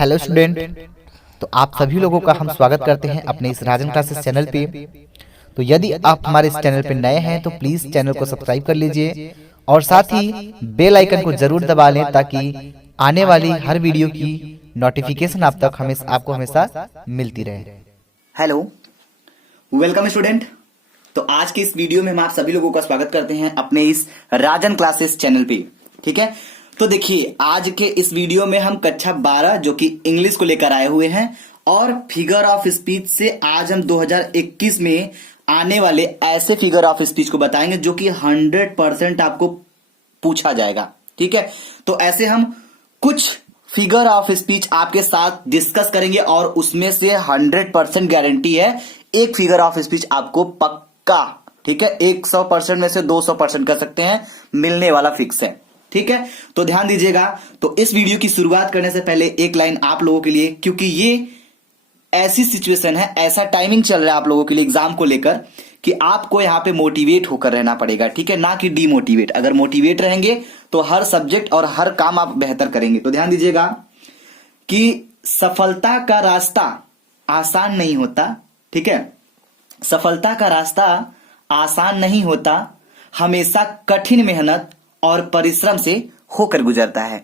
Hello student. तो आप सभी लोगों का हम स्वागत करते हैं अपने इस राजन क्लासेस चैनल पे। तो यदि आप हमारे इस चैनल पे नए हैं तो प्लीज़ चैनल को सब्सक्राइब कर लीजिए और साथ ही बेल आइकन को ज़रूर दबा लें ताकि आने वाली हर वीडियो की नोटिफिकेशन आपको हमेशा मिलती रहे। Hello, welcome student. तो आज के इस वीडियो में हम आप सभी लोगों का स्वागत करते हैं अपने इस राजन क्लासेस चैनल पे। ठीक है, तो देखिए आज के इस वीडियो में हम कक्षा 12 जो कि इंग्लिश को लेकर आए हुए हैं और फिगर ऑफ स्पीच से आज हम 2021 में आने वाले ऐसे फिगर ऑफ स्पीच को बताएंगे जो कि 100% आपको पूछा जाएगा। ठीक है, तो ऐसे हम कुछ फिगर ऑफ स्पीच आपके साथ डिस्कस करेंगे और उसमें से 100% गारंटी है एक फिगर ऑफ स्पीच आपको पक्का, ठीक है, 100% में से 200% कर सकते हैं, मिलने वाला फिक्स है। ठीक है, तो ध्यान दीजिएगा। तो इस वीडियो की शुरुआत करने से पहले एक लाइन आप लोगों के लिए, क्योंकि ये ऐसी सिचुएशन है, ऐसा टाइमिंग चल रहा है आप लोगों के लिए एग्जाम को लेकर कि आपको यहां पे मोटिवेट होकर रहना पड़ेगा। ठीक है, ना कि डीमोटिवेट। अगर मोटिवेट रहेंगे तो हर सब्जेक्ट और हर काम आप बेहतर करेंगे। तो ध्यान दीजिएगा कि सफलता का रास्ता आसान नहीं होता। ठीक है, सफलता का रास्ता आसान नहीं होता, हमेशा कठिन मेहनत और परिश्रम से होकर गुजरता है।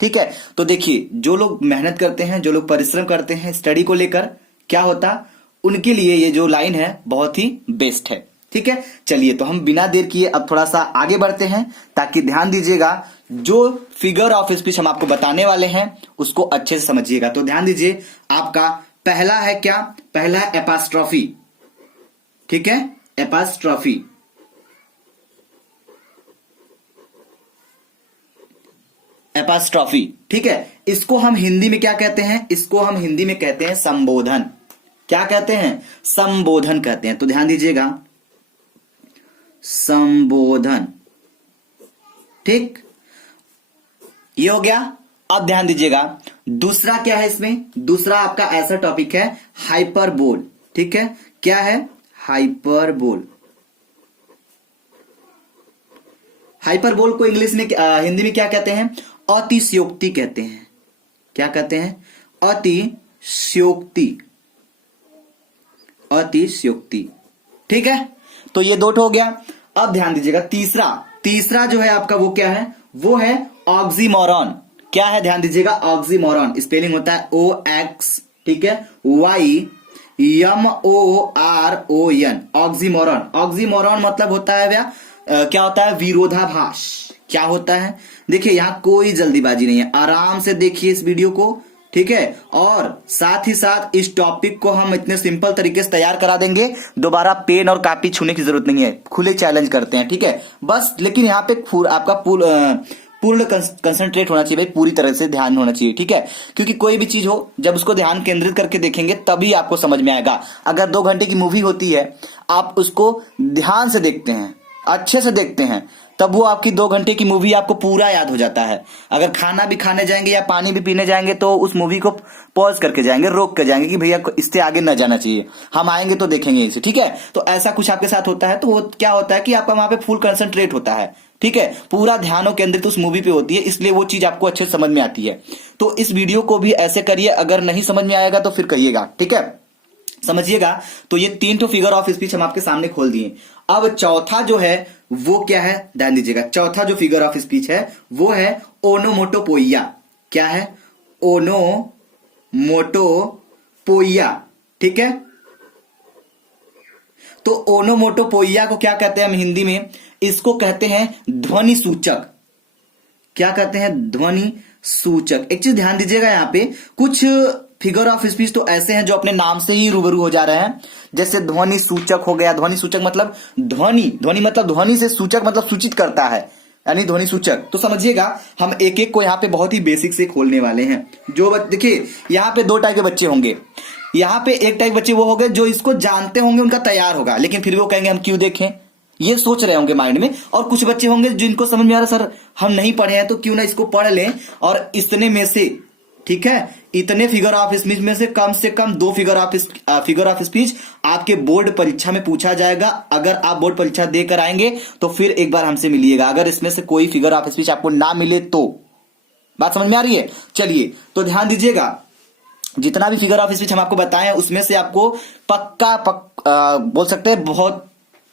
ठीक है, तो देखिए जो लोग मेहनत करते हैं, जो लोग परिश्रम करते हैं स्टडी को लेकर, क्या होता उनके लिए ये जो लाइन है बहुत ही बेस्ट है। ठीक है, चलिए तो हम बिना देर किए अब थोड़ा सा आगे बढ़ते हैं ताकि ध्यान दीजिएगा जो फिगर ऑफ स्पीच हम आपको बताने वाले हैं उसको अच्छे से समझिएगा। तो ध्यान दीजिए, आपका पहला है क्या? पहला है एपास्ट्रॉफी। ठीक है, एपास्ट्रॉफी। एपास्ट्रॉफी, ठीक है, इसको हम हिंदी में क्या कहते हैं? इसको हम हिंदी में कहते हैं संबोधन। क्या कहते हैं? संबोधन कहते हैं। तो ध्यान दीजिएगा, संबोधन। ठीक, ये हो गया। अब ध्यान दीजिएगा दूसरा क्या है इसमें? दूसरा आपका ऐसा टॉपिक है हाइपरबोल। ठीक है, क्या है? हाइपरबोल। हाइपरबोल को इंग्लिश में हिंदी में क्या कहते हैं? अतिशयोक्ति कहते हैं। क्या कहते हैं? अतिशयोक्ति। अतिशयोक्ति। ठीक है, तो ये दो हो गया। अब ध्यान दीजिएगा तीसरा जो है आपका वो क्या है? वो है ऑक्सीमोरॉन। क्या है? ध्यान दीजिएगा, ऑक्सीमोरॉन स्पेलिंग होता है OX, ठीक है, YMORON। ऑक्सीमोरॉन। ऑक्सीमोरॉन मतलब होता है क्या होता है? विरोधाभास। क्या होता है? देखिए यहां कोई जल्दीबाजी नहीं है, आराम से देखिए इस वीडियो को। ठीक है, और साथ ही साथ इस टॉपिक को हम इतने सिंपल तरीके से तैयार करा देंगे, दोबारा पेन और कॉपी छूने की जरूरत नहीं है, खुले चैलेंज करते हैं। ठीक है, बस लेकिन यहाँ पे आपका पूर्ण कंसंट्रेट होना चाहिए भाई, पूरी तरह से ध्यान होना चाहिए। ठीक है, क्योंकि कोई भी चीज हो जब उसको ध्यान केंद्रित करके देखेंगे तभी आपको समझ में आएगा। अगर 2 घंटे की मूवी होती है, आप उसको ध्यान से देखते हैं, अच्छे से देखते हैं, तब वो आपकी 2 घंटे की मूवी आपको पूरा याद हो जाता है। अगर खाना भी खाने जाएंगे या पानी भी पीने जाएंगे तो उस मूवी को पॉज करके जाएंगे, रोक कर जाएंगे कि भैया इससे आगे न जाना चाहिए, हम आएंगे तो देखेंगे इसे। ठीक है, तो ऐसा कुछ आपके साथ होता है। तो वो क्या होता है कि आपका वहां पे फुल कंसंट्रेट होता है। ठीक है, पूरा ध्यान केंद्रित उस मूवी पे होती है, इसलिए वो चीज आपको अच्छे से समझ में आती है। तो इस वीडियो को भी ऐसे करिए, अगर नहीं समझ में आएगा तो फिर कहिएगा। ठीक है, समझिएगा। तो ये 3 तो फिगर ऑफ स्पीच हम आपके सामने खोल दिए। अब चौथा जो है वो क्या है? ध्यान दीजिएगा, चौथा जो फिगर ऑफ स्पीच है वो है ओनोमोटोपोइया। क्या है? ओनोमोटोपोइया। ठीक है, तो ओनोमोटोपोइया को क्या कहते हैं हम हिंदी में? इसको कहते हैं ध्वनि सूचक। क्या कहते हैं? ध्वनि सूचक। एक चीज ध्यान दीजिएगा, यहां पे कुछ फिगर ऑफ स्पीच तो ऐसे हैं जो अपने नाम से ही रूबरू हो जा रहे हैं। जैसे ध्वनि सूचक हो गया। ध्वनि सूचक मतलब ध्वनि मतलब ध्वनि से सूचक मतलब सूचित करता है, यानी ध्वनि सूचक। तो समझिएगा, हम एक एक को यहाँ पे बहुत ही बेसिक से खोलने वाले हैं। जो देखिए यहाँ पे 2 टाइप के बच्चे होंगे। यहाँ पे एक टाइप बच्चे वो होंगे जो इसको जानते होंगे, उनका तैयार होगा, लेकिन फिर वो कहेंगे हम क्यों देखें, ये सोच रहे होंगे माइंड में। और कुछ बच्चे होंगे जिनको समझ में आ रहा सर हम नहीं पढ़े हैं तो क्यों ना इसको पढ़ लें, और इतने में से, ठीक है, इतने फिगर ऑफ स्पीच में से कम 2 फिगर ऑफ स्पीच आपके बोर्ड परीक्षा में पूछा जाएगा। अगर आप बोर्ड परीक्षा देकर आएंगे तो फिर एक बार हमसे मिलिएगा। अगर इसमें से कोई फिगर ऑफ स्पीच आपको ना मिले तो, बात समझ में आ रही है? चलिए तो ध्यान दीजिएगा, जितना भी फिगर ऑफ स्पीच हम आपको बताए हैं उसमें से आपको बोल सकते हैं बहुत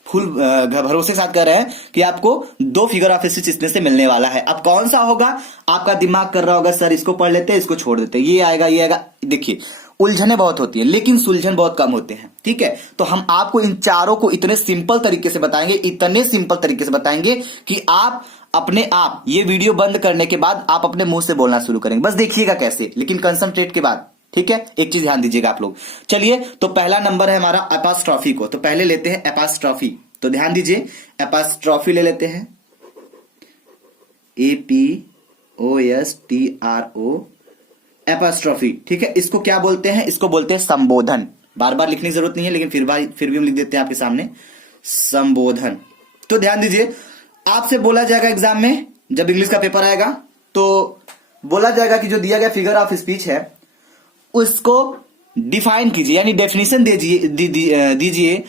फुल भरोसे के साथ कह रहे हैं कि आपको 2 फिगर ऑफ स्पीच इसमें से मिलने वाला है। अब कौन सा होगा, आपका दिमाग कर रहा होगा सर इसको पढ़ लेते हैं इसको छोड़ देते हैं, ये आएगा ये आएगा। देखिए उलझने बहुत होती है लेकिन सुलझन बहुत कम होते हैं, ठीक है। तो हम आपको इन चारों को इतने सिंपल तरीके से बताएंगे, इतने सिंपल तरीके से बताएंगे कि आप अपने आप ये वीडियो बंद करने के बाद आप अपने मुंह से बोलना शुरू करेंगे। बस देखिएगा कैसे, लेकिन कंसंट्रेट के बाद, ठीक है। एक चीज ध्यान दीजिएगा आप लोग। चलिए तो पहला नंबर है हमारा एपॉस्ट्रॉफी को, तो पहले लेते हैं एपॉस्ट्रॉफी। तो ध्यान दीजिए एपॉस्ट्रॉफी ले लेते हैं, APOSTRO एपॉस्ट्रॉफी, ठीक है। इसको क्या बोलते हैं, इसको बोलते हैं संबोधन। बार बार लिखने की जरूरत नहीं है लेकिन फिर भी हम लिख देते हैं आपके सामने संबोधन। तो ध्यान दीजिए आपसे बोला जाएगा एग्जाम में, जब इंग्लिश का पेपर आएगा तो बोला जाएगा कि जो दिया गया फिगर ऑफ स्पीच है उसको डिफाइन कीजिए, यानी डेफिनेशन दीजिए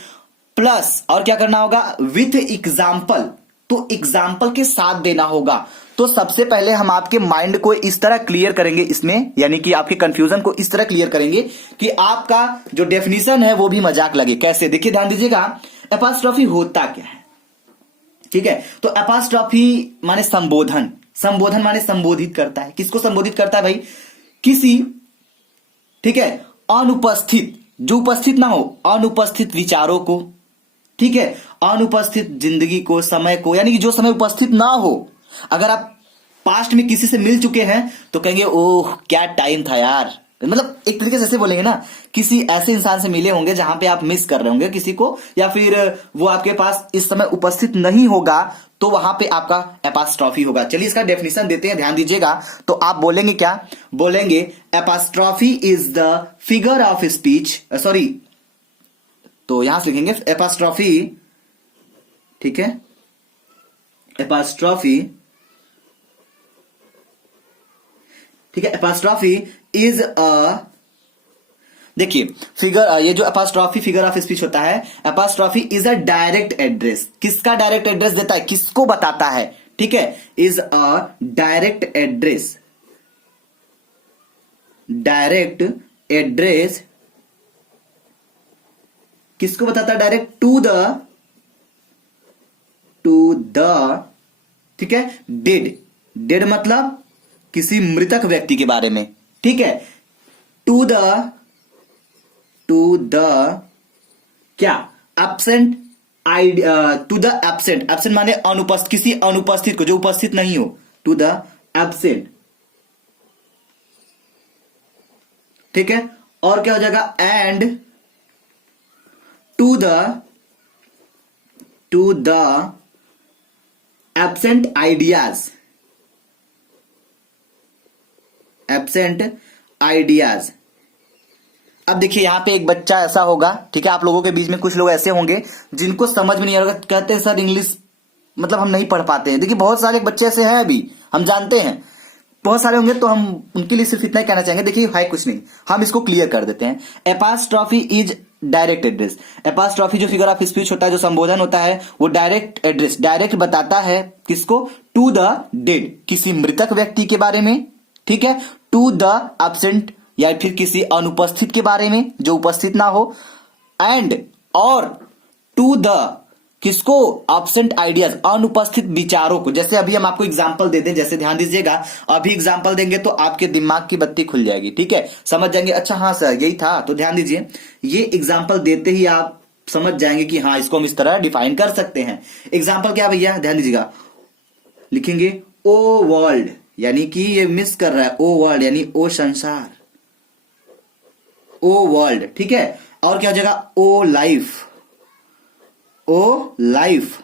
प्लस और क्या करना होगा विथ एग्जाम्पल। तो एग्जाम्पल के साथ देना होगा। तो सबसे पहले हम आपके माइंड को इस तरह क्लियर करेंगे इसमें, यानी कि आपके कंफ्यूजन को इस तरह क्लियर करेंगे कि आपका जो डेफिनेशन है वो भी मजाक लगे। कैसे, देखिए ध्यान दीजिएगा एपॉस्ट्रॉफी होता क्या है, ठीक है। तो एपॉस्ट्रॉफी माने संबोधन, संबोधन माने संबोधित करता है। किसको संबोधित करता है भाई, किसी, ठीक है, अनुपस्थित, जो उपस्थित ना हो, अनुपस्थित विचारों को, ठीक है, अनुपस्थित जिंदगी को, समय को, यानी कि जो समय उपस्थित ना हो। अगर आप पास्ट में किसी से मिल चुके हैं तो कहेंगे ओह क्या टाइम था यार, मतलब एक तरीके से ऐसे बोलेंगे ना, किसी ऐसे इंसान से मिले होंगे जहां पे आप मिस कर रहे होंगे किसी को, या फिर वो आपके पास इस समय उपस्थित नहीं होगा, तो वहां पे आपका एपॉस्ट्रॉफी होगा। चलिए इसका डेफिनेशन देते हैं, ध्यान दीजिएगा। तो आप बोलेंगे क्या, बोलेंगे apostrophe is the figure of speech, sorry, तो यहां से लिखेंगे एपॉस्ट्रॉफी, ठीक है, एपॉस्ट्रॉफी, ठीक है, एपॉस्ट्रॉफी इज अ, देखिए फिगर, ये जो एपॉस्ट्रॉफी फिगर ऑफ स्पीच होता है, apostrophe is a direct address. किसका डायरेक्ट एड्रेस देता है, किसको बताता है, ठीक है, is a direct address, direct address किसको बताता है, डायरेक्ट टू द, ठीक है, डेड, डेड मतलब किसी मृतक व्यक्ति के बारे में, ठीक है, टू द क्या, absent idea, to the absent, absent माने अनुपस्थित, किसी अनुपस्थित को, जो उपस्थित नहीं हो, टू द एब्सेंट, ठीक है। और क्या हो जाएगा, and to the absent ideas, absent ideas. अब देखिए यहां पे एक बच्चा ऐसा होगा, ठीक है, आप लोगों के बीच में कुछ लोग ऐसे होंगे जिनको समझ में नहीं आ रहा, कहते हैं सर इंग्लिश मतलब हम नहीं पढ़ पाते हैं। देखिए बहुत सारे बच्चे ऐसे हैं, अभी हम जानते हैं बहुत सारे होंगे, तो हम उनके लिए सिर्फ इतना ही कहना चाहेंगे, देखिए है कुछ नहीं, हम इसको क्लियर कर देते हैं। Apostrophe is direct address, apostrophe जो फिगर ऑफ स्पीच होता है, जो संबोधन होता है, वो डायरेक्ट एड्रेस, डायरेक्ट बताता है किसको, टू द डेड, किसी मृतक व्यक्ति के बारे में, ठीक है, टू द एब्सेंट या फिर किसी अनुपस्थित के बारे में जो उपस्थित ना हो, एंड और टू द किसको, एब्सेंट आइडियाज, अनुपस्थित विचारों को। जैसे अभी हम आपको एग्जांपल दे दें, जैसे ध्यान दीजिएगा, अभी एग्जांपल देंगे तो आपके दिमाग की बत्ती खुल जाएगी, ठीक है, समझ जाएंगे, अच्छा हाँ सर यही था। तो ध्यान दीजिए, ये एग्जांपल देते ही आप समझ जाएंगे कि हाँ इसको हम इस तरह डिफाइन कर सकते हैं। एग्जांपल क्या भैया, ध्यान दीजिएगा, लिखेंगे ओ वर्ल्ड, यानी कि ये मिस कर रहा है, ओ वर्ल्ड यानी ओ संसार, ओ वर्ल्ड, ठीक है। और क्या हो जाएगा, ओ लाइफ, ओ लाइफ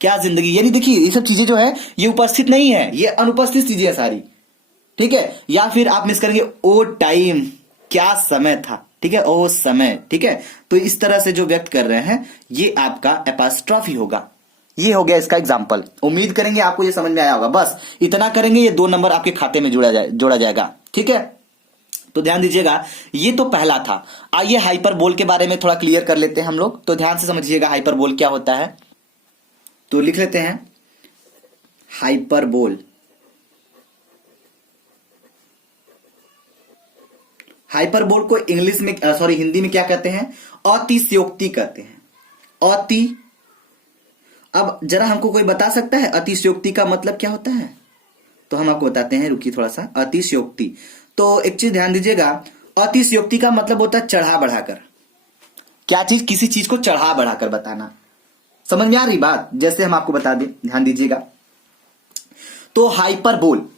क्या जिंदगी, यानी देखिए ये सब चीजें जो है ये उपस्थित नहीं है, ये अनुपस्थित चीजें हैं सारी, ठीक है। या फिर आप मिस करेंगे ओ टाइम, क्या समय था, ठीक है, ओ समय, ठीक है। तो इस तरह से जो व्यक्त कर रहे हैं ये आपका एपॉस्ट्रॉफी होगा। ये हो गया इसका एग्जाम्पल। उम्मीद करेंगे आपको ये समझ में आया होगा। बस इतना करेंगे, ये 2 नंबर आपके खाते में जोड़ा जाएगा, ठीक है। तो ध्यान दीजिएगा, ये तो पहला था। आइए हाइपरबोल के बारे में थोड़ा क्लियर कर लेते हैं हम लोग। तो ध्यान से समझिएगा हाइपरबोल क्या होता है। तो लिख लेते हैं हाइपरबोल, हाइपरबोल को इंग्लिश में हिंदी में क्या कहते हैं? अतिशयोक्ति कहते हैं। अब जरा हमको कोई बता सकता है अतिशयोक्ति का मतलब क्या होता है? तो हम आपको बताते हैं, रुकिए थोड़ा सा। अतिशयोक्ति, तो एक चीज ध्यान दीजिएगा, अतिशयोक्ति का मतलब होता है चढ़ा बढ़ाकर। क्या चीज? किसी चीज को चढ़ा बढ़ाकर बताना। समझ में आ रही बात? जैसे हम आपको बता दें, ध्यान दीजिएगा। तो हाइपरबोल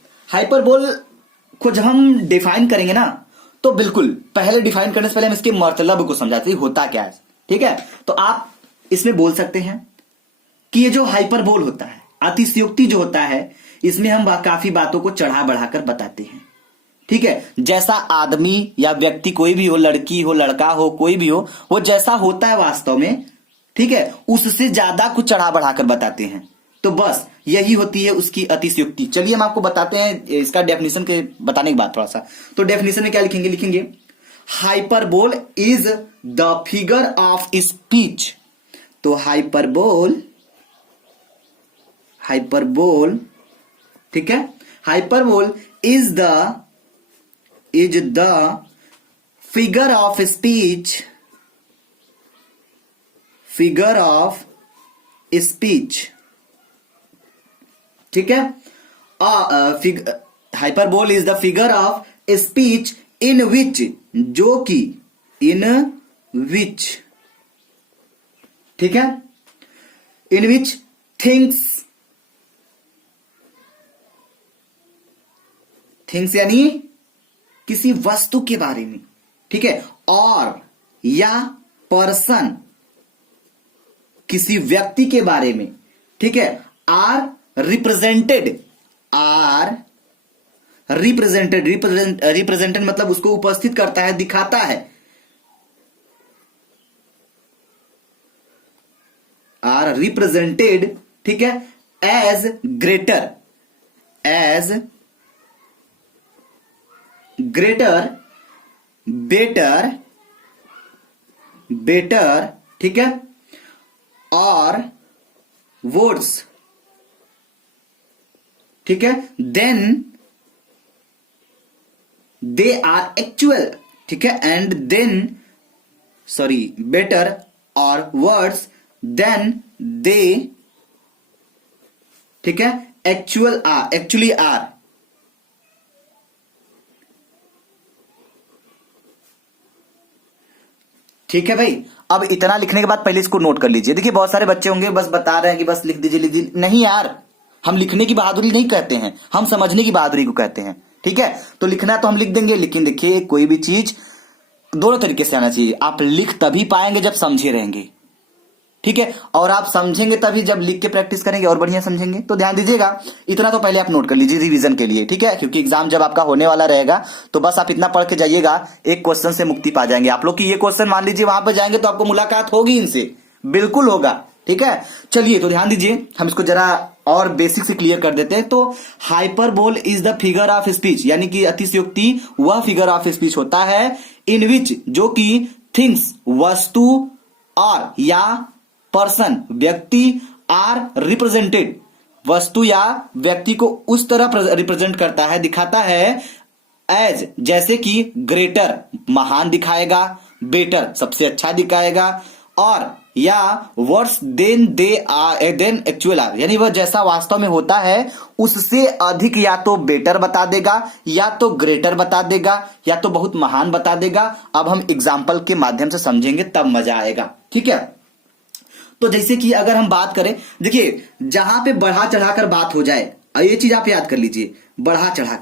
को जब हम डिफाइन करेंगे ना, तो बिल्कुल पहले डिफाइन करने से पहले हम इसके मतलब को समझाते हैं होता क्या है। ठीक है, तो आप इसमें बोल सकते हैं कि ये जो हाइपरबोल होता है, अतिशयोक्ति जो होता है, इसमें हम काफी बातों को चढ़ा बढ़ाकर बताते हैं। ठीक है, जैसा आदमी या व्यक्ति कोई भी हो, लड़की हो, लड़का हो, कोई भी हो, वो जैसा होता है वास्तव में, ठीक है, उससे ज्यादा कुछ चढ़ा बढ़ाकर बताते हैं। तो बस यही होती है उसकी अतिशयोक्ति। चलिए हम आपको बताते हैं इसका डेफिनेशन के बताने के बाद थोड़ा सा। तो डेफिनेशन में क्या लिखेंगे? Hyperbole is the figure of speech. तो हाइपरबोल, ठीक है, hyperbole is the figure of speech, ठीक है। Hyperbole is the figure of speech in which, जो कि इन विच, ठीक है, इन विच थिंग्स यानी किसी वस्तु के बारे में, ठीक है, और या पर्सन किसी व्यक्ति के बारे में, ठीक है, आर रिप्रेजेंटेड मतलब उसको उपस्थित करता है, दिखाता है। आर रिप्रेजेंटेड, ठीक है, एज ग्रेटर, बेटर, ठीक है, और वर्ड्स, ठीक है, देन दे आर एक्चुअल, ठीक है, एंड देन बेटर और वर्ड्स देन दे, ठीक है, एक्चुअली आर। ठीक है भाई, अब इतना लिखने के बाद पहले इसको नोट कर लीजिए। देखिए बहुत सारे बच्चे होंगे बस बता रहे हैं कि बस लिख दीजिए। नहीं यार, हम लिखने की बहादुरी नहीं कहते हैं, हम समझने की बहादुरी को कहते हैं। ठीक है, तो लिखना तो हम लिख देंगे, लेकिन देखिए कोई भी चीज दोनों तरीके से आना चाहिए। आप लिख तभी पाएंगे जब समझे रहेंगे, ठीक है, और आप समझेंगे तभी जब लिख के प्रैक्टिस करेंगे और बढ़िया समझेंगे। तो ध्यान दीजिएगा, इतना तो पहले आप नोट कर लीजिए रिवीजन के लिए, ठीक है, क्योंकि एग्जाम जब आपका होने वाला रहेगा तो बस आप इतना पढ़ के जाइएगा, एक क्वेश्चन से मुक्ति पा जाएंगे आप लोग की। ये क्वेश्चन मान लीजिए वहां पर जाएंगे तो आपको मुलाकात होगी इनसे, बिल्कुल होगा। ठीक है, चलिए तो ध्यान दीजिए, हम इसको जरा और बेसिक से क्लियर कर देते हैं। तो hyperbole is the figure of speech, यानी कि अतिशयोक्ति वह फिगर ऑफ स्पीच होता है इन विच, जो कि थिंग्स वस्तु और या पर्सन व्यक्ति आर रिप्रेजेंटेड, वस्तु या व्यक्ति को उस तरह रिप्रेजेंट करता है, दिखाता है, एज जैसे कि ग्रेटर महान दिखाएगा, बेटर सबसे अच्छा दिखाएगा, और या वर्ड्स देन एक्चुअल आर, यानी वह जैसा वास्तव में होता है उससे अधिक या तो बेटर बता देगा, या तो ग्रेटर बता देगा, या तो बहुत महान बता देगा। अब हम एग्जाम्पल के माध्यम से समझेंगे तब मजा आएगा। ठीक है, तो जैसे कि अगर हम बात करें, देखिए जहां पे बढ़ा चढ़ाकर बात हो जाए, ये चीज आप याद कर लीजिए, बढ़ा चढ़ा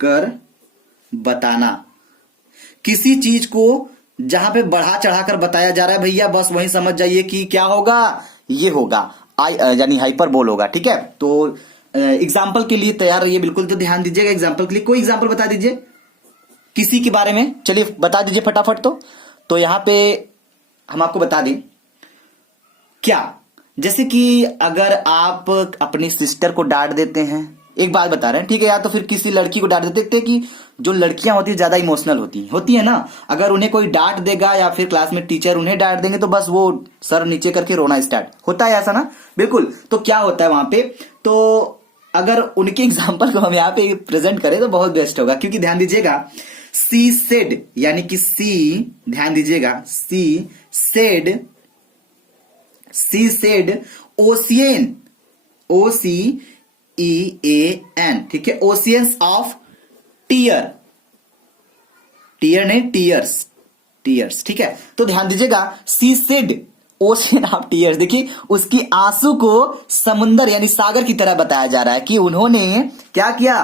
कर बताना, किसी चीज को जहां पे बढ़ा चढ़ाकर बताया जा रहा है भैया, बस वही समझ जाइए कि क्या होगा, ये होगा यानी हाइपरबोल होगा। ठीक है, तो एग्जाम्पल के लिए तैयार रहिए बिल्कुल। तो ध्यान दीजिएगा, एग्जाम्पल के लिए कोई एग्जाम्पल बता दीजिए किसी के बारे में, चलिए बता दीजिए फटाफट। तो यहां पे हम आपको बता दें क्या, जैसे कि अगर आप अपनी सिस्टर को डांट देते हैं, एक बात बता रहे हैं, ठीक है, या तो फिर किसी लड़की को डांट देते हैं, कि जो लड़कियां होती है ज्यादा इमोशनल होती है ना, अगर उन्हें कोई डांट देगा या फिर क्लास में टीचर उन्हें डांट देंगे तो बस वो सर नीचे करके रोना स्टार्ट होता है, ऐसा ना, बिल्कुल। तो क्या होता है वहां पे, तो अगर उनके एग्जाम्पल को हम यहाँ पे प्रेजेंट करें तो बहुत बेस्ट होगा, क्योंकि ध्यान दीजिएगा सी सेड यानी कि सी, ध्यान दीजिएगा सी सेड ओशियन, OCEAN, ठीक है, ओशियंस ऑफ टीयर, टीयर नहीं टीयर्स, ठीक है। तो ध्यान दीजिएगा she said ocean of tears, देखिए उसकी आंसू को समुंदर यानी सागर की तरह बताया जा रहा है कि उन्होंने क्या किया,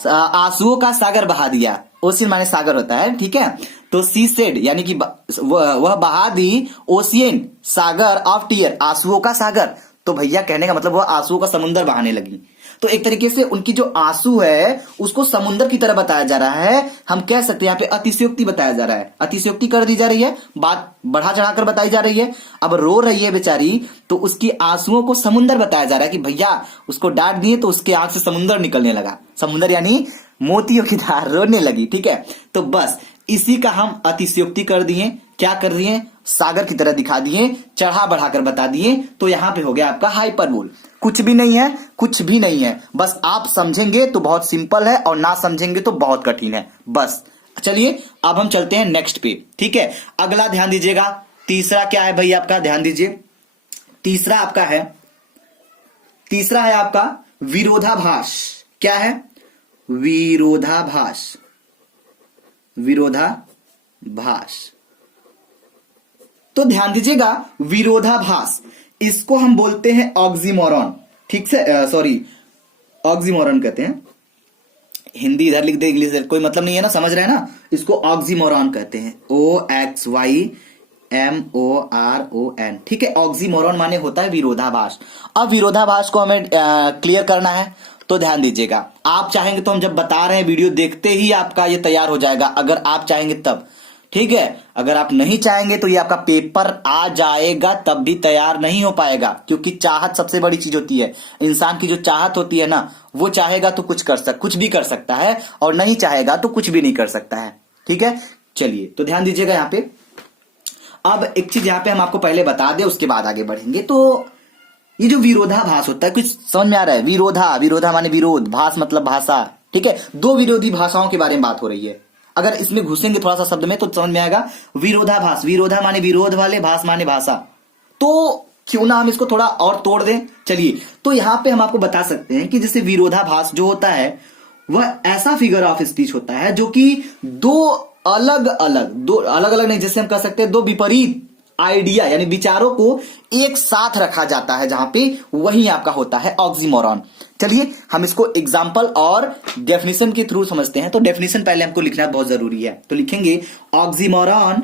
आंसुओं का सागर बहा दिया। ओशियन माने सागर होता है, ठीक है। तो सी सेड यानी कि वह बहा दी ओशियन सागर ऑफ टीयर, आंसुओं का सागर। तो भैया कहने का मतलब वह आंसुओं का समुंदर बहाने लगी। तो एक तरीके से उनकी जो आंसू है उसको समुंदर की तरह बताया जा रहा है। हम कह सकते हैं यहाँ पे अतिशयोक्ति बताया जा रहा है, अतिशयोक्ति कर दी जा रही है, बात बढ़ा चढ़ाकर बताई जा रही है। अब रो रही है बेचारी तो उसकी आंसुओं को समुंदर बताया जा रहा है कि भैया उसको डांट दिए तो उसके आंख से समुंदर निकलने लगा, समुंदर यानी मोतियों की धार, रोने लगी, ठीक है। तो बस इसी का हम अतिशयोक्ति कर दिए, क्या कर दिए, सागर की तरह दिखा दिए, चढ़ा बढ़ाकर बता दिए। तो यहां पे हो गया आपका हाइपरबोल। कुछ भी नहीं है, कुछ भी नहीं है, बस आप समझेंगे तो बहुत सिंपल है और ना समझेंगे तो बहुत कठिन है। बस चलिए अब हम चलते हैं नेक्स्ट पे, ठीक है। अगला ध्यान दीजिएगा, तीसरा क्या है भाई आपका, ध्यान दीजिए। तीसरा है आपका विरोधाभास। क्या है, विरोधाभास, तो ध्यान दीजिएगा विरोधाभास, इसको हम बोलते हैं ऑक्सीमोरॉन, ठीक से, सॉरी ऑक्सीमोरॉन कहते हैं। हिंदी इधर लिख दे, इंग्लिश कोई मतलब नहीं है ना, समझ रहे हैं ना, इसको ऑक्सीमोरॉन कहते हैं, OXYMORON, ठीक है। ऑक्सीमोरॉन माने होता है विरोधाभास। अब विरोधाभास को हमें क्लियर करना है, तो ध्यान दीजिएगा। आप चाहेंगे तो हम जब बता रहे हैं वीडियो देखते ही आपका ये तैयार हो जाएगा, अगर आप चाहेंगे तब, ठीक है। अगर आप नहीं चाहेंगे तो ये आपका पेपर आ जाएगा तब भी तैयार नहीं हो पाएगा, क्योंकि चाहत सबसे बड़ी चीज होती है। इंसान की जो चाहत होती है ना, वो चाहेगा तो कुछ भी कर सकता है और नहीं चाहेगा तो कुछ भी नहीं कर सकता है, ठीक है। चलिए तो ध्यान दीजिएगा यहाँ पे। अब एक चीज यहाँ पे हम आपको पहले बता दें, उसके बाद आगे बढ़ेंगे। तो ये जो विरोधाभास होता है, कुछ समझ में आ रहा है? विरोधा माने विरोध, भास मतलब भाषा, ठीक है। दो विरोधी भाषाओं के बारे में बात हो रही है। अगर इसमें घुसेंगे थोड़ा सा शब्द में तो समझ में आएगा। विरोधाभास, विरोधा माने विरोध वाले, भास माने भाषा। तो क्यों ना हम इसको थोड़ा और तोड़ दें। चलिए तो यहां पे हम आपको बता सकते हैं कि जैसे विरोधाभास जो होता है वह ऐसा फिगर ऑफ स्पीच होता है जो कि दो अलग अलग नहीं, जैसे हम कह सकते हैं दो विपरीत आइडिया यानी विचारों को एक साथ रखा जाता है, जहां पे वही आपका होता है ऑक्सीमोरॉन। चलिए हम इसको एग्जाम्पल और डेफिनेशन के थ्रू समझते हैं। तो डेफिनेशन पहले हमको लिखना बहुत जरूरी है, तो लिखेंगे ऑक्सीमोरॉन,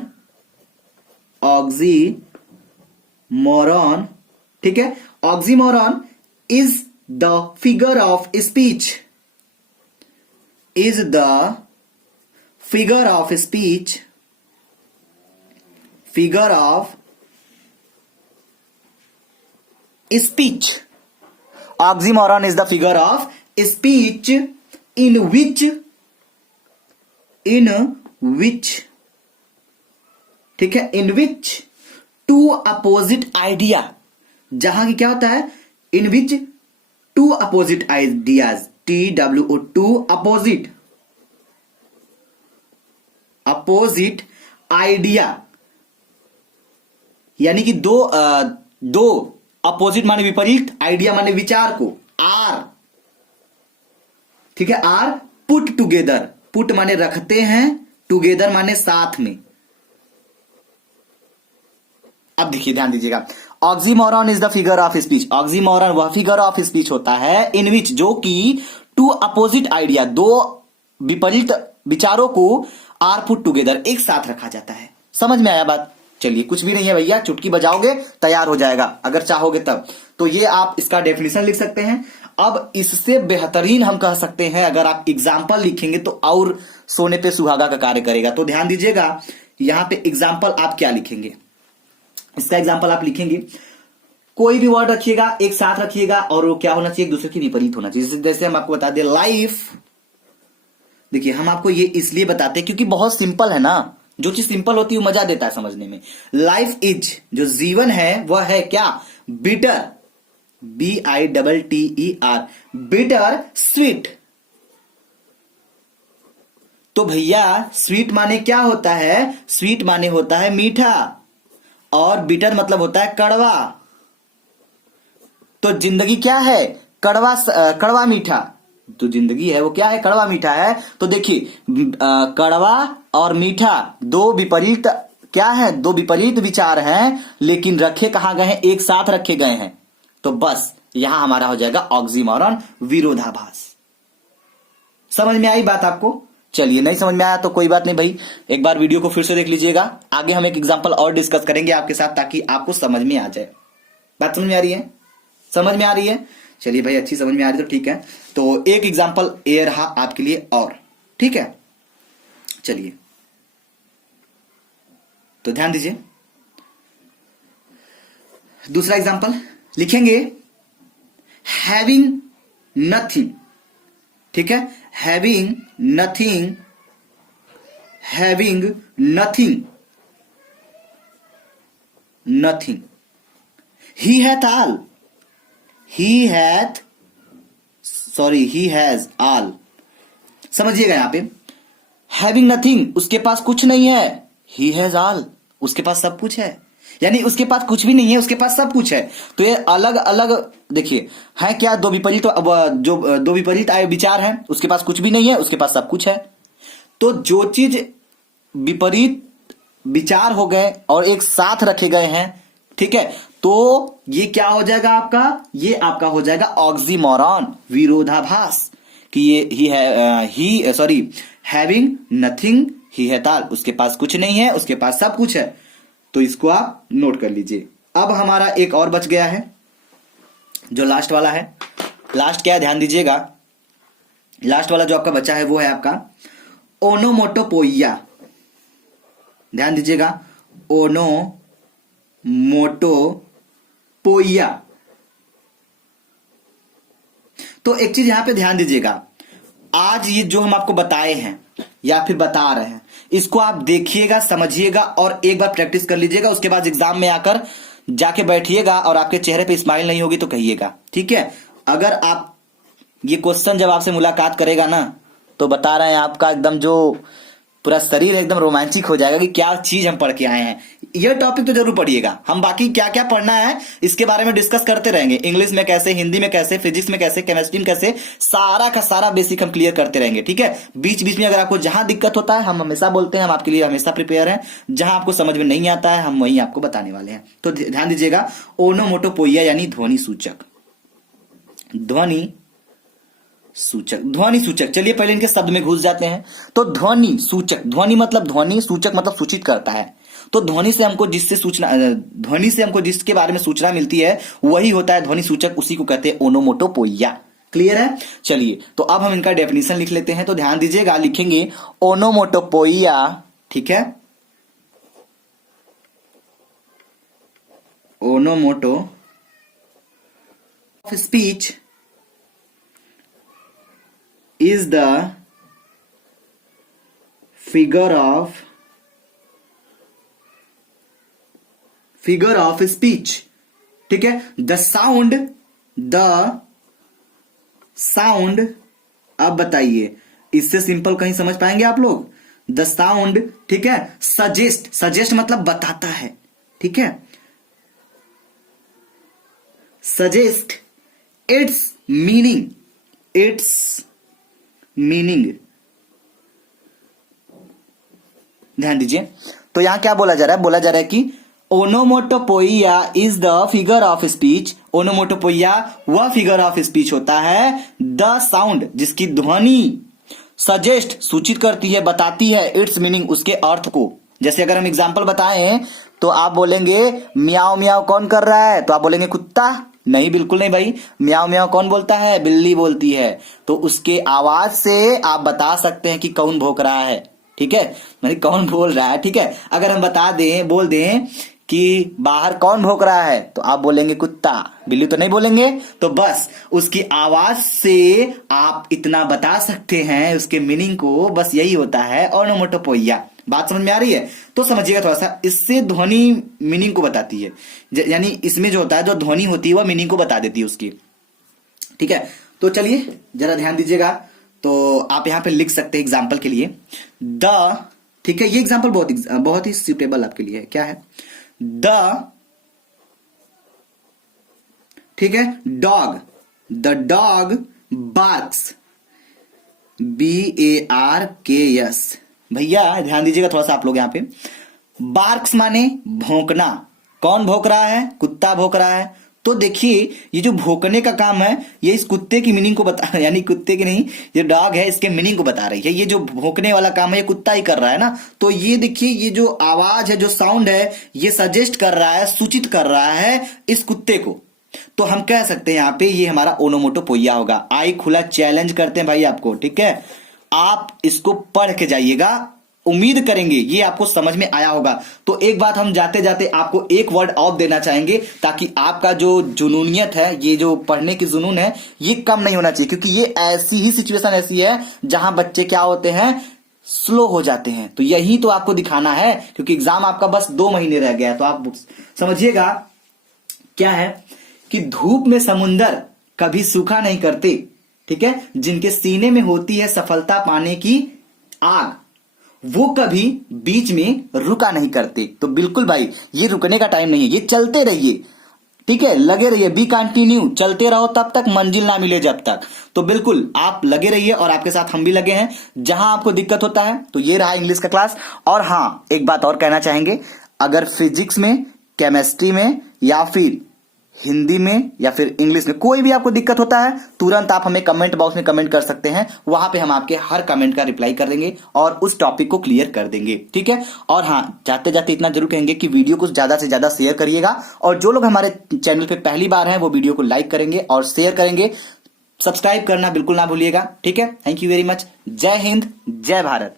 ठीक है। Oxymoron is the figure of speech, figure of speech oxymoron is the figure of speech in which ठीक है, in which two opposite idea, जहां की क्या होता है, in which two opposite ideas, two opposite idea, यानी कि दो अपोजिट माने विपरीत, आइडिया माने विचार को, आर, ठीक है, आर पुट टुगेदर, पुट माने रखते हैं, टुगेदर माने साथ में। अब देखिए ध्यान दीजिएगा, oxymoron is the figure of speech. Oxymoron वह फिगर ऑफ स्पीच होता है इन विच, जो कि टू अपोजिट आइडिया, दो विपरीत विचारों को आर पुट टुगेदर, एक साथ रखा जाता है। समझ में आया बात? चलिए कुछ भी नहीं है भैया, चुटकी बजाओगे तैयार हो जाएगा अगर चाहोगे तब। तो ये आप इसका डेफिनेशन लिख सकते हैं। अब इससे बेहतरीन हम कह सकते हैं, अगर आप एग्जाम्पल लिखेंगे तो और सोने पे सुहागा का कार्य करेगा। तो ध्यान दीजिएगा यहां पे एग्जाम्पल आप क्या लिखेंगे, इसका एग्जाम्पल आप लिखेंगे, कोई भी वर्ड रखिएगा एक साथ रखिएगा और वो क्या होना चाहिए, एक दूसरे के विपरीत होना चाहिए। जैसे हम आपको बता दें लाइफ, देखिए हम आपको ये इसलिए बताते हैं क्योंकि बहुत सिंपल है ना, जो चीज सिंपल होती है वो मजा देता है समझने में। लाइफ इज, जो जीवन है वह है क्या, बिटर, BITTER, बिटर स्वीट। तो भैया स्वीट माने क्या होता है? स्वीट माने होता है मीठा, और बिटर मतलब होता है कड़वा। तो जिंदगी क्या है? कड़वा कड़वा मीठा। तो जिंदगी है वो क्या है? कड़वा मीठा है। तो देखिए कड़वा और मीठा दो विपरीत क्या है? दो विपरीत विचार हैं, लेकिन रखे कहां गए हैं? एक साथ रखे गए हैं। तो बस यहां हमारा हो जाएगा ऑक्सीमोरन, विरोधाभास। समझ में आई बात आपको? चलिए, नहीं समझ में आया तो कोई बात नहीं भाई, एक बार वीडियो को फिर से देख लीजिएगा। आगे हम एक एग्जांपल और डिस्कस करेंगे आपके साथ, ताकि आपको समझ में आ जाए। बात समझ में आ रही है? समझ में आ रही है? चलिए भाई, अच्छी समझ में आ रही तो ठीक है। तो एक एग्जांपल ये रहा आपके लिए और, ठीक है। चलिए, तो ध्यान दीजिए, दूसरा एग्जांपल लिखेंगे हैविंग नथिंग। ठीक है, having nothing, having nothing, nothing. He hath all, he hath, sorry he has all. समझिएगा यहां पे हैविंग नथिंग, उसके पास कुछ नहीं है। ही हैज ऑल, उसके पास सब कुछ है। यानी उसके पास कुछ भी नहीं है, उसके पास सब कुछ है। तो ये अलग अलग देखिए है क्या? दो विपरीत, जो दो विपरीत आए विचार हैं। उसके पास कुछ भी नहीं है, उसके पास सब कुछ है। तो जो चीज विपरीत विचार हो गए और एक साथ रखे गए हैं, ठीक है, तो ये क्या हो जाएगा आपका? ये आपका हो जाएगा ऑक्सीमोरन, विरोधाभास। कि ये ही सॉरी हैविंग नथिंग, ही है ताल, उसके पास कुछ नहीं है, उसके पास सब कुछ है। तो इसको आप नोट कर लीजिए। अब हमारा एक और बच गया है, जो लास्ट वाला है। लास्ट क्या है? ध्यान दीजिएगा, लास्ट वाला जो आपका बचा है वो है आपका ओनोमोटोपोइया। ध्यान दीजिएगा, ओनोमोटोपोइया। तो एक चीज यहां पे ध्यान दीजिएगा, आज ये जो हम आपको बताए हैं या फिर बता रहे हैं, इसको आप देखिएगा, समझिएगा और एक बार प्रैक्टिस कर लीजिएगा। उसके बाद एग्जाम में आकर जाके बैठिएगा और आपके चेहरे पे स्माइल नहीं होगी तो कहिएगा, ठीक है। अगर आप ये क्वेश्चन जब आपसे मुलाकात करेगा ना, तो बता रहे हैं आपका एकदम जो पूरा शरीर एकदम रोमांचिक हो जाएगा कि क्या चीज हम पढ़ के आए हैं। यह टॉपिक तो जरूर पढ़िएगा। हम बाकी क्या क्या पढ़ना है इसके बारे में डिस्कस करते रहेंगे। इंग्लिश में कैसे, हिंदी में कैसे, फिजिक्स में कैसे, केमिस्ट्री में कैसे, सारा का सारा बेसिक हम क्लियर करते रहेंगे, ठीक है। बीच बीच में अगर आपको जहां दिक्कत होता है, हम हमेशा बोलते हैं, हम आपके लिए हमेशा प्रिपेयर हैं। जहां आपको समझ में नहीं आता है, हम वहीं आपको बताने वाले हैं। तो ध्यान दीजिएगा, ओनोमोटोपोइया यानी ध्वनि सूचक, ध्वनि सूचक, ध्वनि सूचक। चलिए पहले इनके शब्द में घुस जाते हैं। तो ध्वनि सूचक, ध्वनि मतलब ध्वनि, सूचक मतलब सूचित करता है। तो ध्वनि से हमको जिससे सूचना, ध्वनि से हमको जिसके बारे में सूचना मिलती है वही होता है ध्वनि सूचक, उसी को कहते हैं ओनोमोटोपोइया। क्लियर है? चलिए, तो अब हम इनका डेफिनेशन लिख लेते हैं। तो ध्यान दीजिएगा, लिखेंगे ओनोमोटोपोइया, ठीक है, onomato of speech is the figure of speech, ठीक है। the sound, अब बताइए इससे सिंपल कहीं समझ पाएंगे आप लोग? the sound, ठीक है, suggest मतलब बताता है, ठीक है, suggest its meaning, ध्यान दीजिए। तो यहां क्या बोला जा रहा है? बोला जा रहा है कि onomatopoeia is the figure of speech. Onomatopoeia वह फिगर ऑफ स्पीच होता है, द साउंड जिसकी ध्वनि सजेस्ट सूचित करती है, बताती है, इट्स मीनिंग उसके अर्थ को। जैसे अगर हम एग्जांपल बताएं तो आप बोलेंगे मियाओ मियाओ कौन कर रहा है? तो आप बोलेंगे कुत्ता। नहीं, बिल्कुल नहीं भाई। म्याऊ म्याऊ कौन बोलता है? बिल्ली बोलती है। तो उसके आवाज से आप बता सकते हैं कि कौन भौंक रहा है, ठीक है, मतलब कौन बोल रहा है, ठीक है। अगर हम बोल दें कि बाहर कौन भौंक रहा है, तो आप बोलेंगे कुत्ता, बिल्ली तो नहीं बोलेंगे। तो बस उसकी आवाज से आप इतना बता सकते हैं उसके मीनिंग को, बस यही होता है ओनोमोटोपोइया। बात समझ में आ रही है? तो समझिएगा थोड़ा सा, इससे ध्वनि मीनिंग को बताती है, यानी इसमें जो होता है, जो ध्वनि होती है वह मीनिंग को बता देती है उसकी। ठीक है, तो चलिए जरा ध्यान दीजिएगा। तो आप यहां पे लिख सकते हैं एग्जाम्पल के लिए द, ठीक है, ये एग्जाम्पल बहुत ही सुटेबल आपके लिए है। क्या है? द, ठीक है, dog, the dog barks, BARKS। भैया ध्यान दीजिएगा थोड़ा सा आप लोग यहां पे, बार्क्स माने भौंकना। कौन भौंक रहा है? कुत्ता भौंक रहा है। तो देखिए ये जो भौंकने का काम है, ये इस कुत्ते की मीनिंग को बता, यानी कुत्ते की नहीं, ये डॉग है इसके मीनिंग को बता रही है। ये जो भौंकने वाला काम है ये कुत्ता ही कर रहा है ना। तो ये देखिए, ये जो आवाज है, जो साउंड है, ये सजेस्ट कर रहा है, सूचित कर रहा है इस कुत्ते को। तो हम कह सकते हैं यहां पे ये हमारा ओनोमोटोपोइया होगा। आई खुला चैलेंज करते हैं भाई आपको, ठीक है, आप इसको पढ़ के जाइएगा, उम्मीद करेंगे ये आपको समझ में आया होगा। तो एक बात हम जाते जाते आपको एक वर्ड ऑफ देना चाहेंगे, ताकि आपका जो जुनूनियत है, ये जो पढ़ने की जुनून है, ये कम नहीं होना चाहिए, क्योंकि ये ऐसी ही सिचुएशन ऐसी है जहां बच्चे क्या होते हैं, स्लो हो जाते हैं। तो यही तो आपको दिखाना है, क्योंकि एग्जाम आपका बस 2 महीने रह गया है। तो आप समझिएगा क्या है कि धूप में समुंदर कभी सूखा नहीं करते, ठीक है, जिनके सीने में होती है सफलता पाने की आग, वो कभी बीच में रुका नहीं करते। तो बिल्कुल भाई, ये रुकने का टाइम नहीं है, ये चलते रहिए, ठीक है, लगे रहिए, बी कंटिन्यू, चलते रहो तब तक मंजिल ना मिले जब तक। तो बिल्कुल आप लगे रहिए, और आपके साथ हम भी लगे हैं। जहां आपको दिक्कत होता है, तो ये रहा इंग्लिश का क्लास। और हाँ, एक बात और कहना चाहेंगे, अगर फिजिक्स में, केमिस्ट्री में, या फिर हिंदी में, या फिर इंग्लिश में कोई भी आपको दिक्कत होता है, तुरंत आप हमें कमेंट बॉक्स में कमेंट कर सकते हैं। वहां पे हम आपके हर कमेंट का रिप्लाई कर देंगे और उस टॉपिक को क्लियर कर देंगे, ठीक है। और हाँ, जाते जाते इतना जरूर कहेंगे कि वीडियो को ज्यादा से ज्यादा शेयर करिएगा, और जो लोग हमारे चैनल पे पहली बार हैं वो वीडियो को लाइक करेंगे और शेयर करेंगे। सब्सक्राइब करना बिल्कुल ना भूलिएगा, ठीक है। Thank you very much. जय हिंद, जय भारत।